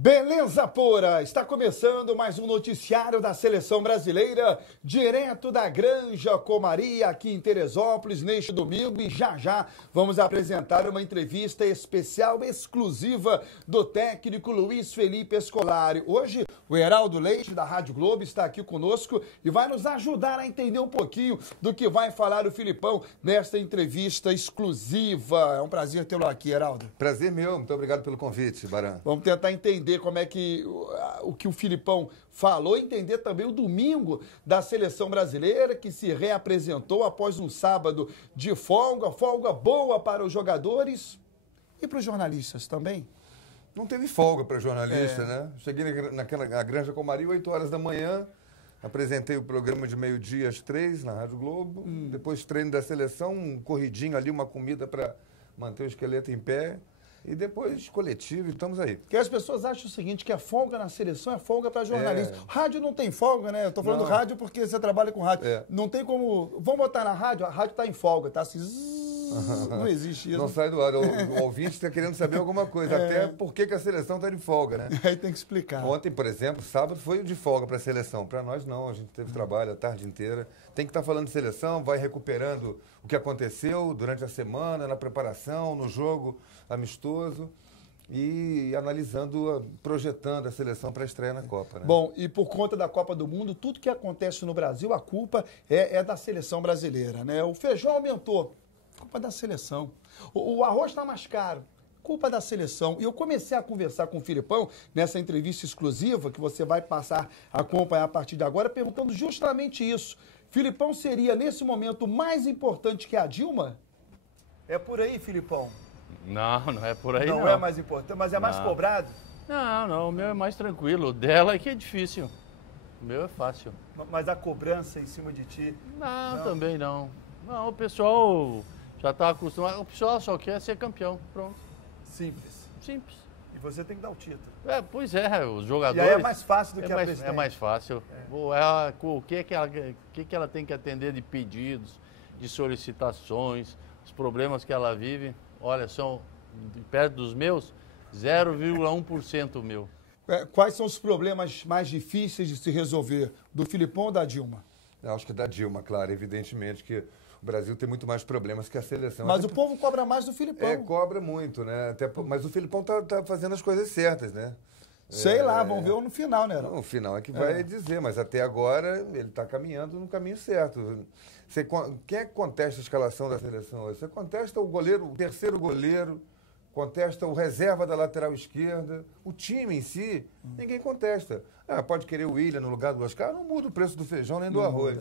Beleza pura! Está começando mais um noticiário da Seleção Brasileira, direto da Granja Comaria, aqui em Teresópolis, neste domingo. E já vamos apresentar uma entrevista especial, exclusiva, do técnico Luiz Felipe Scolari. Hoje, o Heraldo Leite, da Rádio Globo, está aqui conosco e vai nos ajudar a entender um pouquinho do que vai falar o Filipão nesta entrevista exclusiva. É um prazer tê-lo aqui, Heraldo. Prazer meu, muito obrigado pelo convite, Baran. Vamos tentar entender como é que o que o Filipão falou, entender também o domingo da Seleção Brasileira, que se reapresentou após um sábado de folga boa para os jogadores e para os jornalistas também. Não teve folga para jornalista, né? Cheguei na Granja Comaria, 8 horas da manhã, apresentei o programa de meio-dia às 3 na Rádio Globo, depois treino da seleção, um corridinho ali, uma comida para manter o esqueleto em pé. E depois coletivo, e estamos aí. Porque as pessoas acham o seguinte, que a folga na seleção é folga para jornalista. Rádio não tem folga, né? Eu tô falando rádio porque você trabalha com rádio. Não tem como... Vamos botar na rádio? A rádio tá em folga, tá assim... Não existe isso. Não sai do ar. O ouvinte está querendo saber alguma coisa. Até por que a seleção está de folga, né? Aí tem que explicar. Ontem, por exemplo, sábado foi de folga para a seleção. Para nós, não. A gente teve trabalho a tarde inteira. Tem que estar falando de seleção, vai recuperando o que aconteceu durante a semana, na preparação, no jogo amistoso e analisando, projetando a seleção para a estreia na Copa, né? Bom, e por conta da Copa do Mundo, tudo que acontece no Brasil, a culpa é da seleção brasileira, né? O feijão aumentou, culpa da seleção. O arroz está mais caro, culpa da seleção. E eu comecei a conversar com o Filipão nessa entrevista exclusiva, que você vai passar a acompanhar a partir de agora, perguntando justamente isso. Filipão seria, nesse momento, mais importante que a Dilma? É por aí, Filipão? Não é por aí não. Não é mais importante, mas é mais cobrado? Não, o meu é mais tranquilo. O dela é que é difícil. O meu é fácil. Mas a cobrança em cima de ti? Não, também não. Não, o pessoal já está acostumado. O pessoal só quer ser campeão. Pronto. Simples. Simples. E você tem que dar o título. Pois é, os jogadores... E aí é mais fácil do que a presidente. É mais fácil. O que ela tem que atender de pedidos, de solicitações, os problemas que ela vive, olha, são, perto dos meus, 0,1% meu. Quais são os problemas mais difíceis de se resolver, do Filipão ou da Dilma? Eu acho que da Dilma, claro, evidentemente que o Brasil tem muito mais problemas que a seleção. Mas o povo cobra mais do Filipão. Cobra muito, né? Mas o Filipão tá fazendo as coisas certas, né? Sei lá, vamos ver no final, né? No final é que vai dizer, mas até agora ele está caminhando no caminho certo. Quem é que contesta a escalação da seleção hoje? Você contesta o goleiro, o terceiro goleiro, contesta o reserva da lateral esquerda, o time em si, ninguém contesta. Pode querer o Willian no lugar do Oscar, não muda o preço do feijão nem do arroz,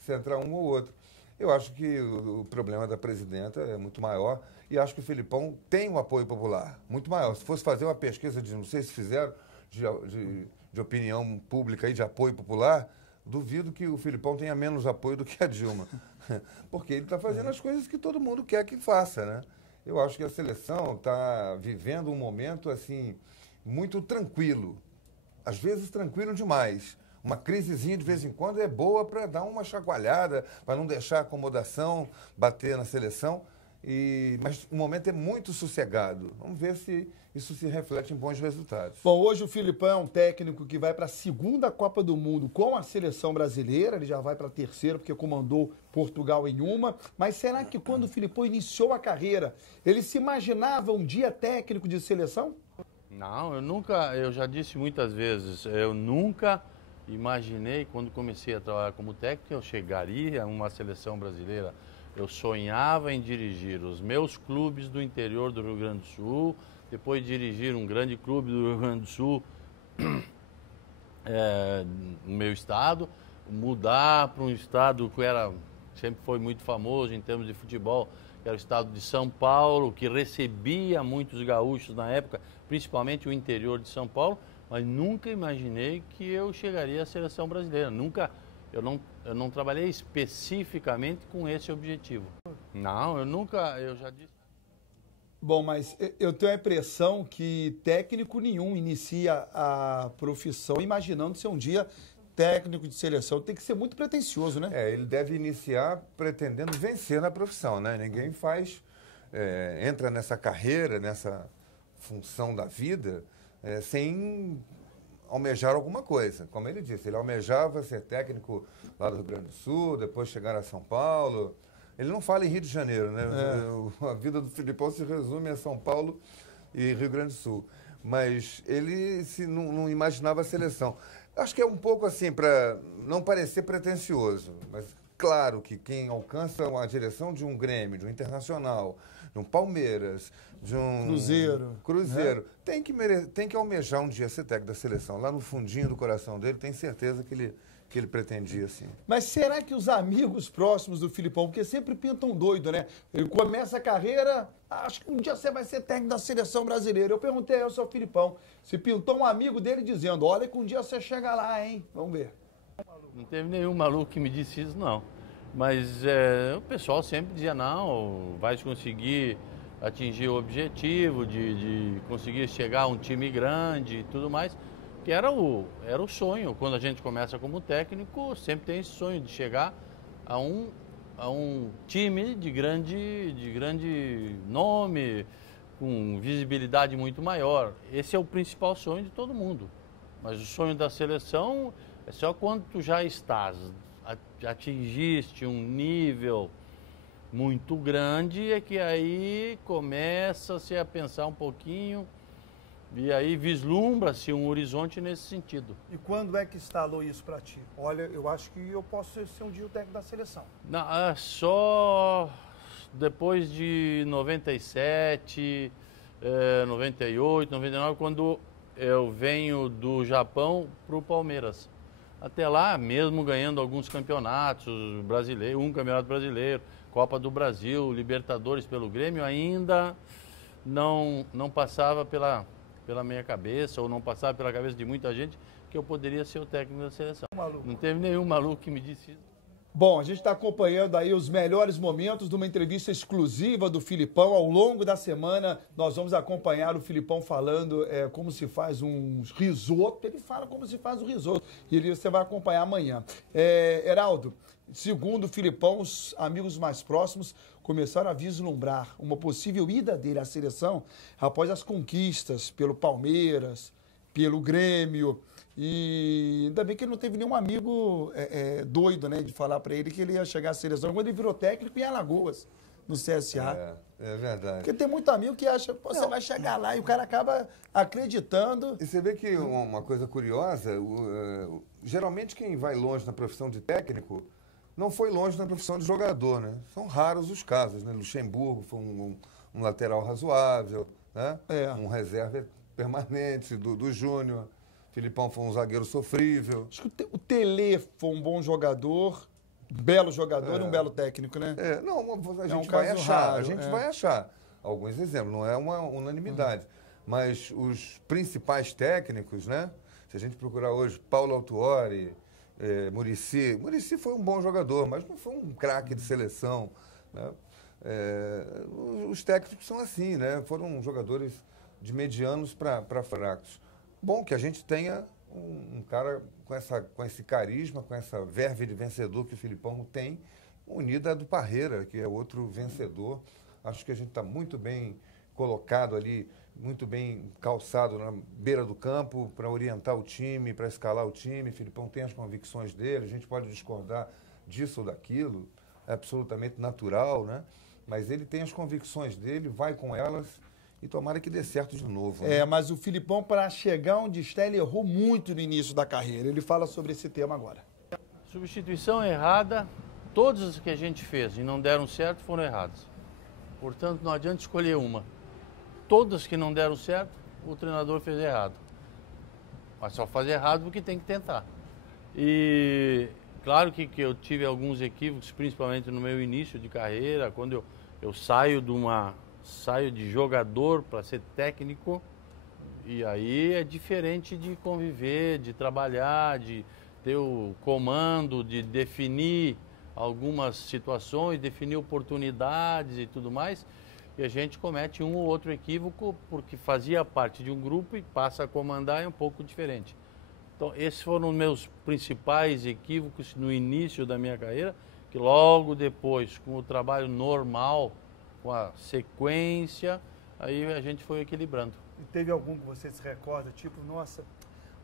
se entrar um ou outro. Eu acho que o problema da presidenta é muito maior e acho que o Filipão tem um apoio popular muito maior. Se fosse fazer uma pesquisa não sei se fizeram, de opinião pública e de apoio popular, duvido que o Filipão tenha menos apoio do que a Dilma. Porque ele está fazendo as coisas que todo mundo quer que faça, né? Eu acho que a seleção está vivendo um momento, assim, muito tranquilo. Às vezes tranquilo demais. Uma crisezinha de vez em quando é boa para dar uma chacoalhada, para não deixar a acomodação bater na seleção. Mas o momento é muito sossegado. Vamos ver se isso se reflete em bons resultados. Bom, hoje o Filipão é um técnico que vai para a segunda Copa do Mundo com a seleção brasileira. Ele já vai para a terceira porque comandou Portugal em uma. Mas será que quando o Filipão iniciou a carreira, ele se imaginava um dia técnico de seleção? Não, eu já disse muitas vezes, eu nunca imaginei, quando comecei a trabalhar como técnico, eu chegaria a uma seleção brasileira. Eu sonhava em dirigir os meus clubes do interior do Rio Grande do Sul, depois dirigir um grande clube do Rio Grande do Sul, no meu estado, mudar para um estado que sempre foi muito famoso em termos de futebol, que era o estado de São Paulo, que recebia muitos gaúchos na época, principalmente o interior de São Paulo, mas nunca imaginei que eu chegaria à seleção brasileira. Eu não trabalhei especificamente com esse objetivo. Não, eu já disse. Bom, mas eu tenho a impressão que técnico nenhum inicia a profissão imaginando ser um dia técnico de seleção. Tem que ser muito pretensioso, né? Ele deve iniciar pretendendo vencer na profissão, né? Ninguém entra nessa carreira, nessa função da vida, sem almejar alguma coisa. Como ele disse, ele almejava ser técnico lá do Rio Grande do Sul, depois chegar a São Paulo. Ele não fala em Rio de Janeiro, né? A vida do Filipão se resume a São Paulo e Rio Grande do Sul. Mas ele não imaginava a seleção. Acho que é um pouco assim, para não parecer pretensioso, mas claro que quem alcança a direção de um Grêmio, de um Internacional, de um Palmeiras, de um Cruzeiro, né? tem que almejar um dia ser técnico da seleção. Lá no fundinho do coração dele, tem certeza que ele pretendia, sim. Mas será que os amigos próximos do Filipão, porque sempre pintam doido, né? Ele começa a carreira, acho que um dia você vai ser técnico da seleção brasileira. Eu perguntei ao seu Filipão, se pintou um amigo dele dizendo, olha que um dia você chega lá, hein? Vamos ver. Não teve nenhum maluco que me disse isso, não. Mas o pessoal sempre dizia, não, vai conseguir atingir o objetivo de conseguir chegar a um time grande e tudo mais. Que era o sonho. Quando a gente começa como técnico, sempre tem esse sonho de chegar a um time de grande nome, com visibilidade muito maior. Esse é o principal sonho de todo mundo. Mas o sonho da seleção é só quando tu já estás, atingiste um nível muito grande, é que aí começa-se a pensar um pouquinho. E aí vislumbra-se um horizonte nesse sentido. E quando é que instalou isso para ti? Olha, eu acho que eu posso ser um dia o técnico da seleção. Não, só depois de 97, 98, 99, quando eu venho do Japão para o Palmeiras. Até lá, mesmo ganhando alguns campeonatos brasileiros, um campeonato brasileiro, Copa do Brasil, Libertadores pelo Grêmio, ainda não passava pela minha cabeça, ou não passava pela cabeça de muita gente, que eu poderia ser o técnico da seleção. Não teve nenhum maluco que me disse isso. Bom, a gente está acompanhando aí os melhores momentos de uma entrevista exclusiva do Filipão. Ao longo da semana, nós vamos acompanhar o Filipão falando como se faz um risoto. Ele fala como se faz o risoto. E você vai acompanhar amanhã. Heraldo, segundo o Filipão, os amigos mais próximos começaram a vislumbrar uma possível ida dele à seleção após as conquistas pelo Palmeiras, pelo Grêmio. E ainda bem que ele não teve nenhum amigo doido, né, de falar para ele que ele ia chegar à seleção quando ele virou técnico em Alagoas, no CSA. É verdade. Porque tem muito amigo que acha que você vai chegar lá e o cara acaba acreditando. E você vê que uma coisa curiosa, geralmente quem vai longe na profissão de técnico não foi longe na profissão de jogador, né? São raros os casos, né? Luxemburgo foi um lateral razoável, né? Um reserva permanente do Júnior. Filipão foi um zagueiro sofrível. Acho que o Tele foi um bom jogador, um belo jogador e um belo técnico, né? A gente vai achar, vai achar alguns exemplos, não é uma unanimidade. Mas os principais técnicos, né? Se a gente procurar hoje, Paulo Autuori, Muricy foi um bom jogador, mas não foi um craque de seleção, né? Os técnicos são assim, né? Foram jogadores de medianos para fracos. Bom que a gente tenha um cara com esse carisma, com essa verve de vencedor que o Filipão tem, unida a do Parreira, que é outro vencedor. Acho que a gente está muito bem colocado ali, muito bem calçado na beira do campo para orientar o time, para escalar o time. O Filipão tem as convicções dele, a gente pode discordar disso ou daquilo, é absolutamente natural, né? Mas ele tem as convicções dele, vai com elas. E tomara que dê certo de novo. Né? Mas o Filipão, para chegar onde está, ele errou muito no início da carreira. Ele fala sobre esse tema agora. Substituição errada, todas as que a gente fez e não deram certo foram erradas. Portanto, não adianta escolher uma. Todas que não deram certo, o treinador fez errado. Mas só faz errado porque tem que tentar. E claro que eu tive alguns equívocos, principalmente no meu início de carreira, quando eu saio de jogador para ser técnico, e aí é diferente de conviver, de trabalhar, de ter o comando, de definir algumas situações, definir oportunidades e tudo mais, e a gente comete um ou outro equívoco porque fazia parte de um grupo e passa a comandar, é um pouco diferente. Então esses foram os meus principais equívocos no início da minha carreira, que logo depois, com o trabalho normal, com a sequência, aí a gente foi equilibrando. E teve algum que você se recorda, tipo, nossa,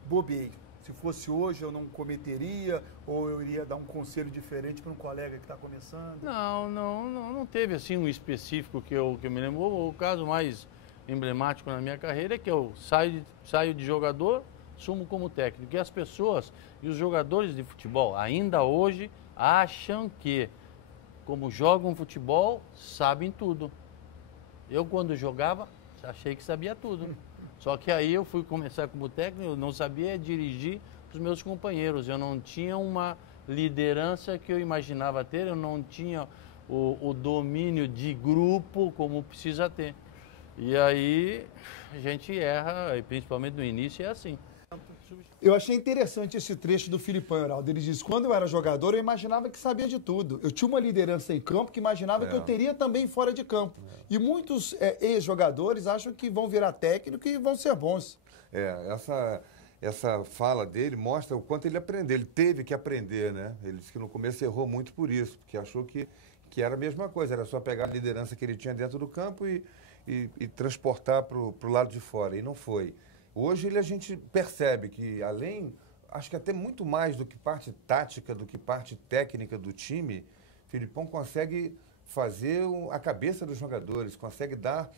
bobeei. Se fosse hoje eu não cometeria, ou eu iria dar um conselho diferente para um colega que está começando? Não teve assim um específico que eu me lembro. O caso mais emblemático na minha carreira é que eu saio de jogador, sumo como técnico. E as pessoas e os jogadores de futebol ainda hoje acham que, como jogam futebol, sabem tudo. Eu, quando jogava, achei que sabia tudo. Só que aí eu fui começar como técnico, eu não sabia dirigir os meus companheiros. Eu não tinha uma liderança que eu imaginava ter, eu não tinha o domínio de grupo como precisa ter. E aí a gente erra, e principalmente no início é assim. Eu achei interessante esse trecho do Filipão, Heraldo. Ele diz, quando eu era jogador, eu imaginava que sabia de tudo. Eu tinha uma liderança em campo que imaginava que eu teria também fora de campo. E muitos ex-jogadores acham que vão virar técnico e vão ser bons. Essa fala dele mostra o quanto ele aprendeu. Ele teve que aprender, né? Ele disse que no começo errou muito por isso, porque achou que era a mesma coisa, era só pegar a liderança que ele tinha dentro do campo e transportar para o lado de fora. E não foi. Hoje a gente percebe que, acho que até muito mais do que parte tática, do que parte técnica do time, Filipão consegue fazer a cabeça dos jogadores, consegue dar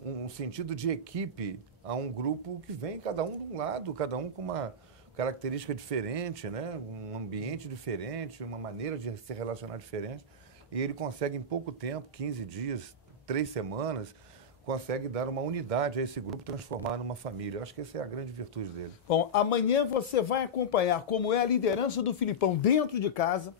um sentido de equipe a um grupo que vem cada um de um lado, cada um com uma característica diferente, né? Um ambiente diferente, uma maneira de se relacionar diferente. E ele consegue em pouco tempo, 15 dias, 3 semanas, consegue dar uma unidade a esse grupo, transformar numa família. Eu acho que essa é a grande virtude dele. Bom, amanhã você vai acompanhar como é a liderança do Filipão dentro de casa,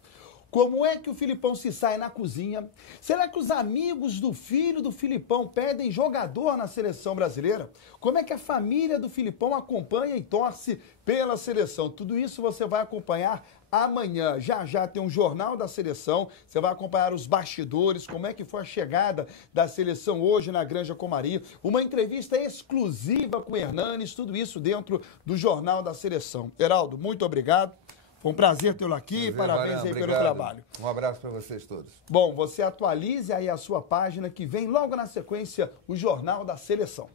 como é que o Filipão se sai na cozinha. Será que os amigos do filho do Filipão pedem jogador na seleção brasileira? Como é que a família do Filipão acompanha e torce pela seleção? Tudo isso você vai acompanhar amanhã. Já tem um Jornal da Seleção, você vai acompanhar os bastidores, como é que foi a chegada da seleção hoje na Granja Comari, uma entrevista exclusiva com o Hernanes, tudo isso dentro do Jornal da Seleção. Heraldo, muito obrigado. Foi um prazer tê-lo aqui, parabéns aí pelo trabalho. Um abraço para vocês todos. Bom, você atualize aí a sua página que vem logo na sequência o Jornal da Seleção.